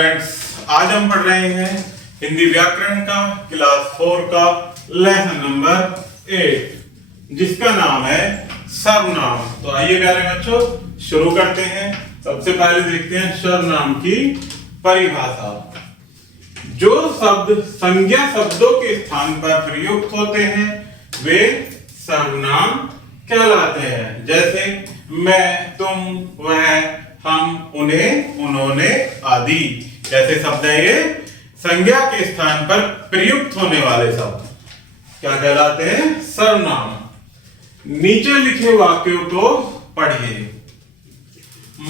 Friends, आज हम पढ़ रहे हैं हिंदी व्याकरण का क्लास 4 का लेसन नंबर 8 जिसका नाम है सर्वनाम। तो आइए प्यारे बच्चों शुरू करते हैं। सबसे पहले देखते हैं सर्वनाम की परिभाषा। जो शब्द संज्ञा शब्दों के स्थान पर प्रयुक्त होते हैं वे सर्वनाम कहलाते हैं। जैसे मैं, तुम, वह, हम, उन्हें, उन्होंने आदि जैसे शब्द हैं। ये संज्ञा के स्थान पर प्रयुक्त होने वाले शब्द क्या कहलाते हैं? सर्वनाम। नीचे लिखे वाक्यों को पढ़िए।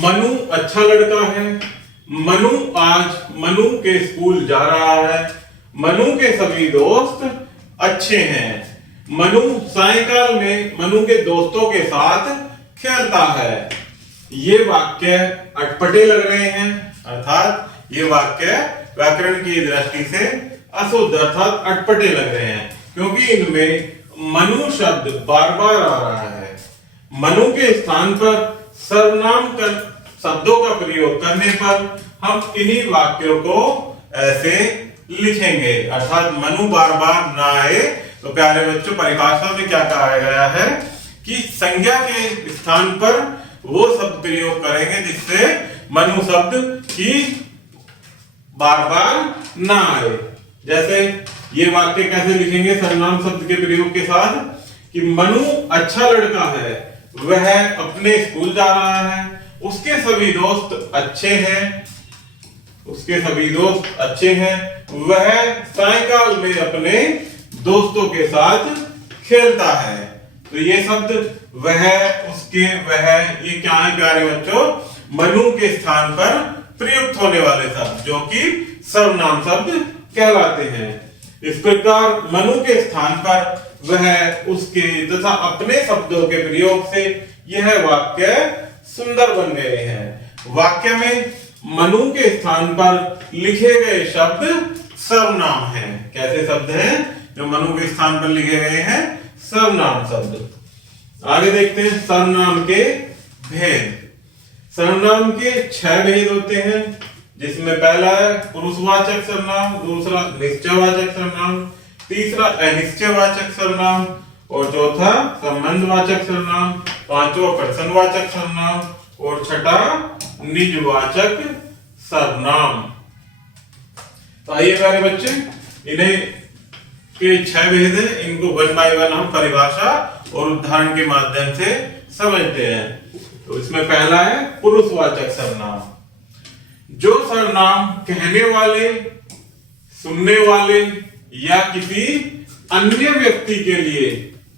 मनु अच्छा लड़का है। मनु आज मनु के स्कूल जा रहा है। मनु के सभी दोस्त अच्छे हैं। मनु सायंकाल में मनु के दोस्तों के साथ खेलता है। ये वाक्य अटपटे लग रहे हैं, अर्थात ये वाक्य व्याकरण की दृष्टि से अशुद्ध अर्थात अटपटे लग रहे हैं, क्योंकि इनमें मनु शब्द बार बार आ रहा है। मनु के स्थान पर सर्वनाम कर शब्दों का प्रयोग करने पर हम इन्हीं वाक्यों को ऐसे लिखेंगे, अर्थात मनु बार बार ना आए। तो प्यारे बच्चों, परिभाषा में क्या कहा गया है कि संज्ञा के स्थान पर वो शब्द प्रयोग करेंगे जिससे मनु शब्द की बार बार ना आए। जैसे ये वाक्य कैसे लिखेंगे सर्वनाम शब्द के प्रयोग के साथ कि मनु अच्छा लड़का है, वह अपने स्कूल जा रहा है, उसके सभी दोस्त अच्छे हैं, उसके सभी दोस्त अच्छे हैं, वह सायंकाल में अपने दोस्तों के साथ खेलता है। तो ये शब्द वह, उसके, वह, ये क्या है प्यारे बच्चों? मनु के स्थान पर प्रयुक्त होने वाले शब्द जो कि सर्वनाम शब्द कहलाते हैं। इस प्रकार मनु के स्थान पर वह, उसके तथा अपने शब्दों के प्रयोग से यह वाक्य सुंदर बन गए हैं। वाक्य में मनु के स्थान पर लिखे गए शब्द सर्वनाम हैं। कैसे शब्द हैं जो मनु के स्थान पर लिखे गए हैं? सर्वनाम शब्द। आगे देखते हैं सर्वनाम के भेद। सर्वनाम के 6 भेद होते हैं, जिसमें पहला है पुरुषवाचक सर्वनाम, दूसरा निश्चयवाचक सर्वनाम, तीसरा अनिश्चयवाचक सर्वनाम और चौथा संबंधवाचक सर्वनाम, पांचवा प्रश्नवाचक सर्वनाम और छठा निजवाचक सर्वनाम। तो आइए प्यारे बच्चे, इन्हें के 6 भेद हैं, इनको 1 बाय 1 हम परिभाषा और उदाहरण के माध्यम से समझते हैं। तो इसमें पहला है पुरुषवाचक सर्वनाम। जो सर्वनाम कहने वाले, सुनने वाले या किसी अन्य व्यक्ति के लिए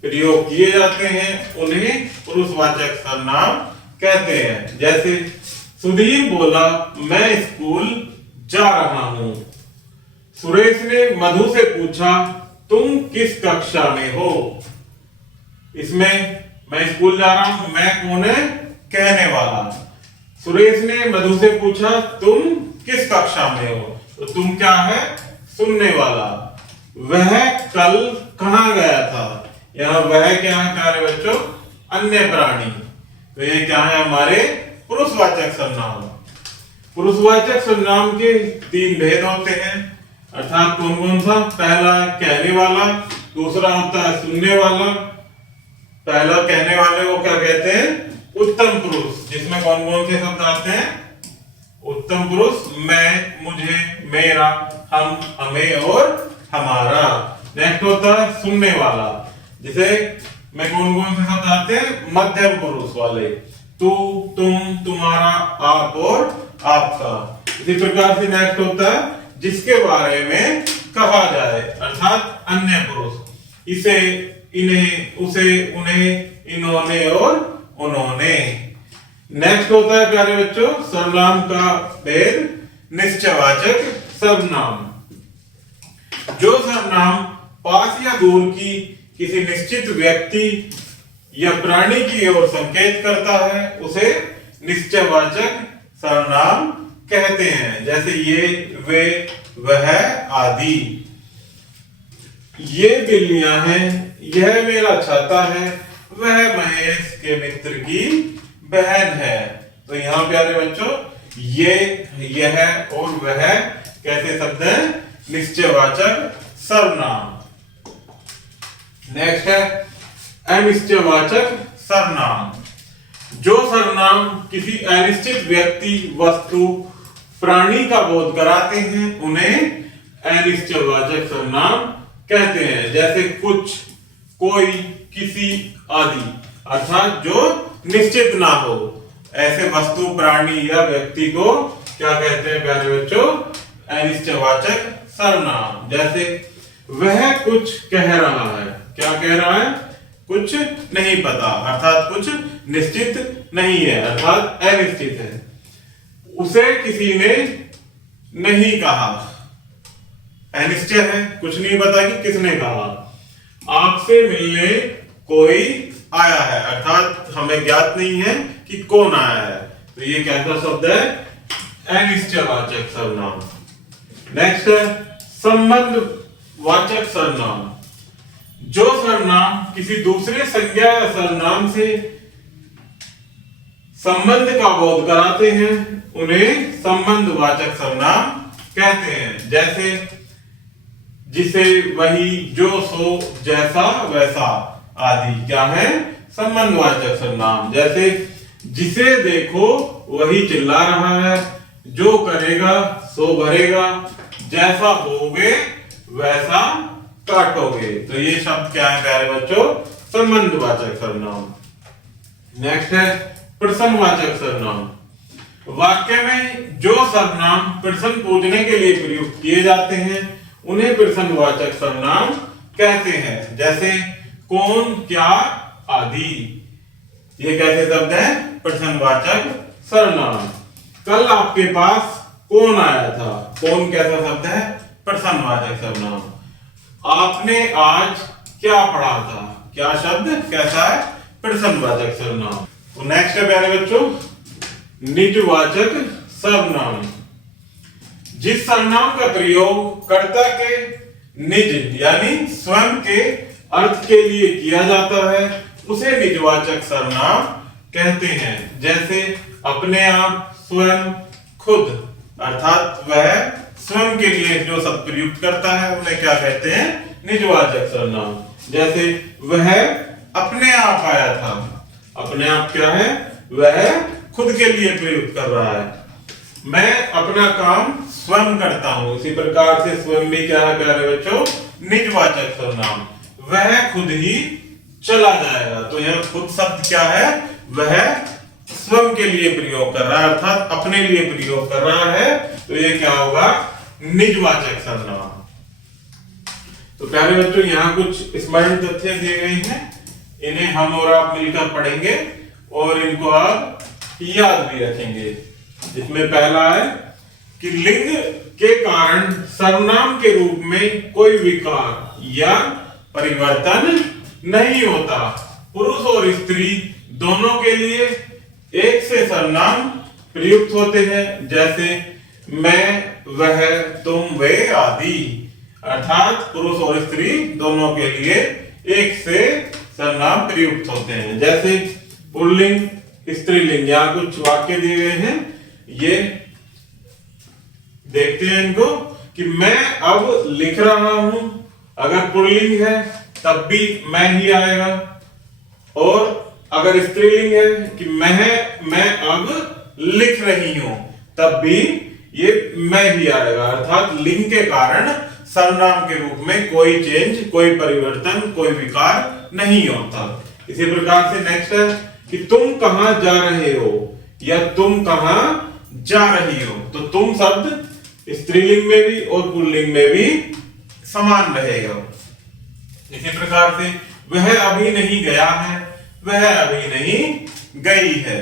प्रयोग किए जाते हैं उन्हें पुरुषवाचक सर्वनाम कहते हैं। जैसे सुधीर बोला, मैं स्कूल जा रहा हूं। सुरेश ने मधु से पूछा, तुम किस कक्षा में हो? इसमें मैं स्कूल जा रहा हूं, मैं कौन है? कहने वाला। सुरेश ने मधु से पूछा, तुम किस कक्षा में हो? तो तुम क्या है? सुनने वाला। वह कल कहां गया था? यहां वह क्या है प्यारे बच्चों? अन्य प्राणी। तो ये क्या है? हमारे पुरुषवाचक सर्वनाम। पुरुषवाचक सर्वनाम के 3 भेद होते हैं, अर्थात कौन कौन सा? पहला कहने वाला, दूसरा होता है सुनने वाला। पहला कहने वाले को क्या कहते हैं? उत्तम पुरुष, जिसमें कौन कौन से शब्द आते हैं? उत्तम पुरुष मैं, मुझे, मेरा, हम, हमें और हमारा। नेक्स्ट होता है सुनने वाला, जिसे में कौन कौन से शब्द आते हैं? मध्यम पुरुष वाले, तू, तुम, तुम्हारा, आप और आपका। इसी प्रकार से नेक्स्ट होता है जिसके बारे में कहा जाए, अर्थात अन्य पुरुष। इसे, इन्हें, उसे, उन्हें, इन्होंने और उन्होंने। नेक्स्ट होता है प्यारे बच्चों सर्वनाम का भेद निश्चयवाचक सर्वनाम। जो सर्वनाम पास या दूर की किसी निश्चित व्यक्ति या प्राणी की ओर संकेत करता है उसे निश्चयवाचक सर्वनाम कहते हैं। जैसे ये, वे, वह आदि। ये बिल्लियां हैं, यह मेरा छाता है, वह महेश के मित्र की बहन है। तो यहाँ प्यारे बच्चों ये, यह और वह कैसे शब्द है? निश्चयवाचक सर्वनाम। नेक्स्ट है अनिश्चयवाचक सर्वनाम। जो सर्वनाम किसी अनिश्चित व्यक्ति, वस्तु, प्राणी का बोध कराते हैं उन्हें अनिश्चयवाचक सर्वनाम कहते हैं। जैसे कुछ, कोई, किसी आदि, अर्थात जो निश्चित ना हो, ऐसे वस्तु, प्राणी या व्यक्ति को क्या कहते हैं प्यारे बच्चों? अनिश्चयवाचक सर्वनाम। जैसे वह कुछ कह रहा है, क्या कह रहा है? कुछ नहीं पता, अर्थात कुछ निश्चित नहीं है, अर्थात अनिश्चित है। उसे किसी ने नहीं कहा, अनिश्चय है, कुछ नहीं पता कि किसने कहा। आपसे मिलने कोई आया है, अर्थात हमें ज्ञात नहीं है कि कौन आया है, तो ये कैसा शब्द है? अनिश्चयवाचक सर्वनाम। नेक्स्ट है संबंधवाचक सर्वनाम। जो सर्वनाम किसी दूसरे संज्ञा या सर्वनाम से संबंध का बोध कराते हैं उन्हें संबंधवाचक सर्वनाम कहते हैं। जैसे जिसे, वही, जो, सो, जैसा, वैसा आदि क्या है? संबंधवाचक सर्वनाम। जैसे जिसे देखो वही चिल्ला रहा है, जो करेगा सो भरेगा, जैसा बोगे वैसा काटोगे। तो ये शब्द क्या है प्यारे बच्चों? संबंधवाचक सर्वनाम। नेक्स्ट है प्रश्नवाचक सर्वनाम। वाक्य में जो सर्वनाम प्रश्न पूछने के लिए प्रयुक्त किए जाते हैं उन्हें प्रश्नवाचक सर्वनाम कहते हैं। जैसे कौन, क्या आदि, ये कैसे शब्द है? प्रश्नवाचक सर्वनाम। कल आपके पास कौन आया था? कौन कैसा शब्द है? प्रश्नवाचक सर्वनाम। आपने आज क्या पढ़ा था? क्या शब्द कैसा है? प्रश्नवाचक सर्वनाम। तो नेक्स्ट है प्यारे बच्चों निजवाचक सर्वनाम। जिस सर्वनाम का प्रयोग कर्ता के निज यानी स्वयं के अर्थ के लिए किया जाता है उसे निजवाचक सर्वनाम कहते हैं। जैसे अपने आप, स्वयं, खुद, अर्थात वह स्वयं के लिए जो शब्द प्रयुक्त करता है उन्हें क्या कहते हैं? निजवाचक सर्वनाम। जैसे वह अपने आप आया था, अपने आप क्या है? वह खुद के लिए प्रयुक्त कर रहा है। मैं अपना काम स्वयं करता हूं, इसी प्रकार से स्वयं भी क्या है प्यारे बच्चों? निजवाचक सर्वनाम। वह खुद ही चला जाएगा, तो यह खुद शब्द क्या है? वह स्वयं के लिए प्रयोग कर रहा है, अर्थात अपने लिए प्रयोग कर रहा है, तो ये क्या होगा? निजवाचक सर्वनाम। तो प्यारे बच्चों यहाँ कुछ स्मरण तथ्य दिए गए हैं, इन्हें हम और आप मिलकर पढ़ेंगे और इनको आप याद भी रखेंगे। जिसमें पहला है कि लिंग के कारण सर्वनाम के रूप में कोई विकार या परिवर्तन नहीं होता। पुरुष और स्त्री दोनों के लिए एक से सर्वनाम प्रयुक्त होते हैं। जैसे मैं, वह, तुम, वे आदि, अर्थात पुरुष और स्त्री दोनों के लिए एक से सर्वनाम प्रयुक्त होते हैं। जैसे पुल्लिंग, स्त्रीलिंग, यहाँ कुछ वाक्य दिए गए हैं, ये देखते हैं इनको कि मैं अब लिख रहा हूं, अगर पुल्लिंग है तब भी मैं ही आएगा, और अगर स्त्रीलिंग है कि मैं अब लिख रही हूं तब भी ये मैं ही आएगा, अर्थात लिंग के कारण सर्वनाम के रूप में कोई चेंज, कोई परिवर्तन, कोई विकार नहीं होता। इसी प्रकार से नेक्स्ट है कि तुम कहां जा रहे हो या तुम कहां जा रही हो, तो तुम शब्द स्त्रीलिंग में भी और पुल्लिंग में भी समान रहेगा। इसी प्रकार से वह अभी नहीं गया है, वह अभी नहीं गई है,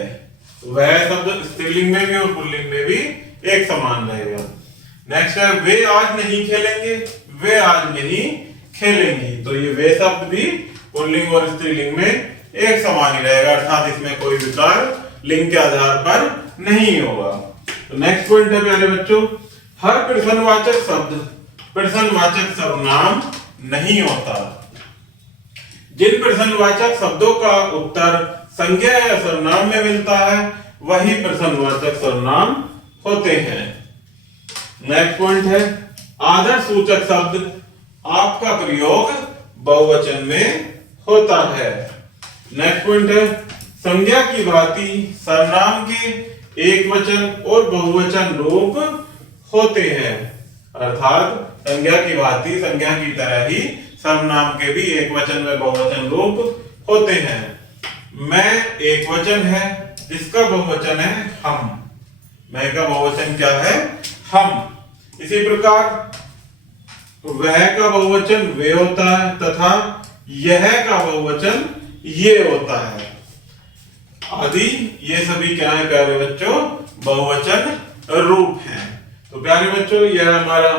वह शब्द स्त्रीलिंग में भी और पुल्लिंग में भी एक समान रहेगा। नेक्स्ट है वे आज नहीं खेलेंगे, वे आज नहीं खेलेंगी, तो ये वे शब्द भी पुल्लिंग और स्त्रीलिंग में एक समान ही रहेगा, अर्थात इसमें कोई विकार लिंग के आधार पर नहीं होगा। तो नेक्स्ट पॉइंट है प्यारे बच्चों, हर प्रश्नवाचक शब्द प्रश्नवाचक सर्वनाम नहीं होता। जिन प्रश्नवाचक शब्दों का उत्तर संज्ञा या सर्वनाम में मिलता है वही प्रश्नवाचक सर्वनाम होते हैं। नेक्स्ट पॉइंट है आदर सूचक शब्द आपका प्रयोग बहुवचन में होता है। नेक्स्ट पॉइंट है संज्ञा की भांति सर्वनाम के एक वचन और बहुवचन रूप होते हैं। अर्थात संज्ञा की भांति संज्ञा की तरह ही सर्वनाम के भी एक वचन व बहुवचन रूप होते हैं। मैं एक वचन है जिसका बहुवचन है हम। मैं का बहुवचन क्या है? हम। इसी प्रकार वह का बहुवचन वे होता है तथा यह का बहुवचन ये होता है आदि। ये सभी क्या है प्यारे बच्चों? बहुवचन रूप हैं। तो प्यारे बच्चों यह हमारा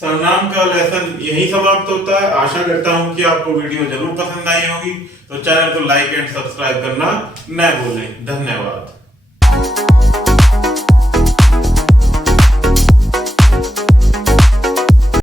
सर्वनाम का लेसन यही समाप्त होता है। आशा करता हूं कि आपको वीडियो जरूर पसंद आई होगी। तो चैनल को लाइक एंड सब्सक्राइब करना न भूलें। धन्यवाद।